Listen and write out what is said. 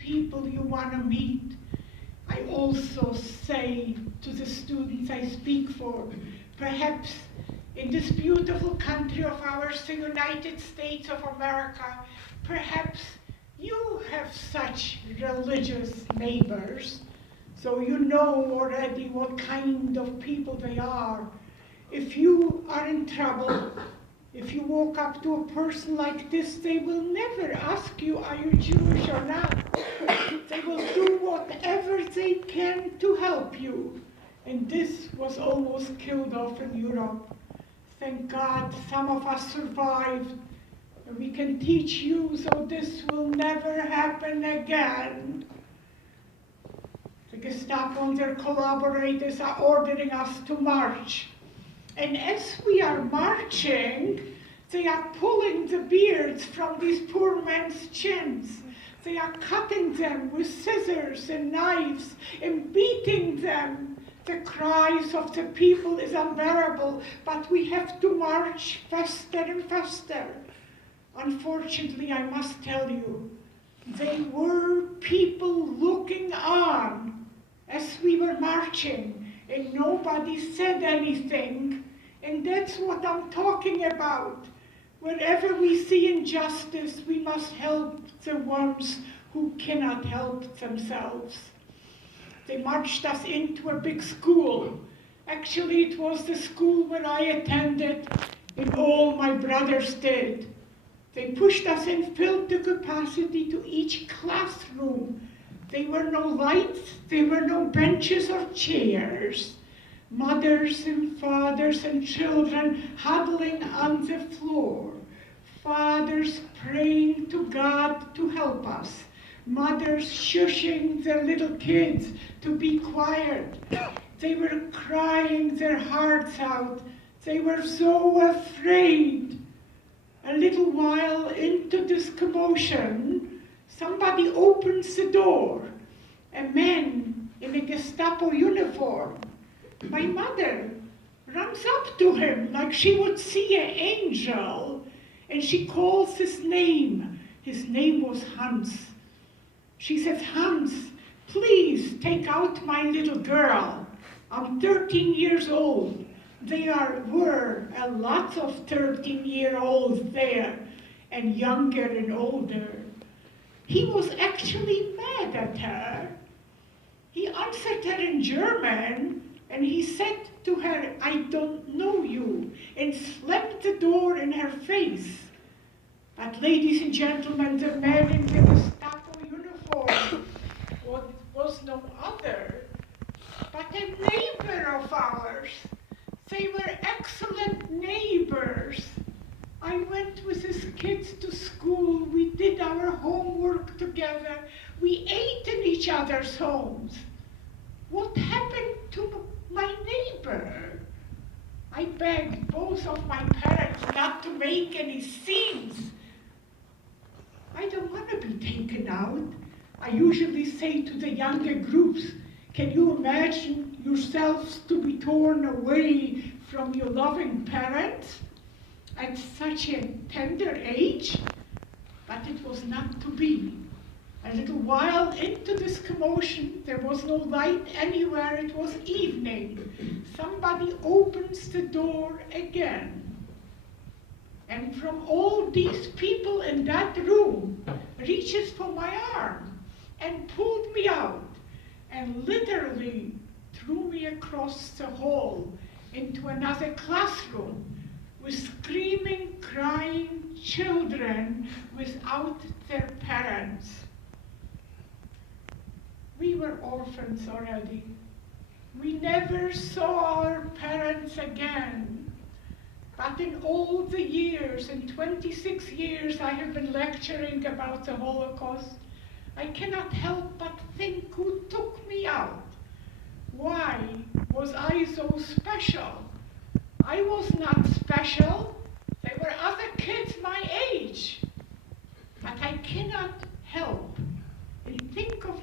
people you want to meet. I also say to the students I speak for, perhaps in this beautiful country of ours, the United States of America, perhaps you have such religious neighbors, so you know already what kind of people they are. If you are in trouble, if you walk up to a person like this, they will never ask you, are you Jewish or not? They will do whatever they can to help you. And this was almost killed off in Europe. Thank God some of us survived. And we can teach you so this will never happen again. The Gestapo and their collaborators are ordering us to march. And as we are marching, they are pulling the beards from these poor men's chins. They are cutting them with scissors and knives and beating them. The cries of the people is unbearable, but we have to march faster and faster. Unfortunately, I must tell you, they were people looking on as we were marching, and nobody said anything. And that's what I'm talking about. Wherever we see injustice, we must help the ones who cannot help themselves. They marched us into a big school. Actually, it was the school where I attended, and all my brothers did. They pushed us and filled the capacity to each classroom. There were no lights, there were no benches or chairs. Mothers and fathers and children huddling on the floor. Fathers praying to God to help us. Mothers shushing their little kids to be quiet. They were crying their hearts out. They were so afraid. A little while into this commotion, somebody opens the door. A man in a Gestapo uniform. My mother runs up to him like she would see an angel, and she calls his name. His name was Hans. She says, Hans, please take out my little girl. I'm 13 years old. Were a lot of 13-year-olds there, and younger and older. He was actually mad at her. He answered her in German, and he said to her, I don't know you, and slammed the door in her face. But ladies and gentlemen, the man in the Gestapo uniform was no other, but a neighbor of ours. They were excellent neighbors. I went with his kids to school. We did our homework together. We ate in each other's homes. What happened to my neighbor? I begged both of my parents not to make any scenes. I don't want to be taken out. I usually say to the younger groups, can you imagine yourselves to be torn away from your loving parents at such a tender age? But it was not to be. A little while into this commotion, there was no light anywhere, it was evening. Somebody opens the door again. And from all these people in that room, reaches for my arm and pulled me out and literally threw me across the hall into another classroom with screaming, crying children without their parents. We were orphans already. We never saw our parents again. But in all the years, in 26 years I have been lecturing about the Holocaust, I cannot help but think who took me out. Why was I so special? I was not special. There were other kids my age. But I cannot help and think of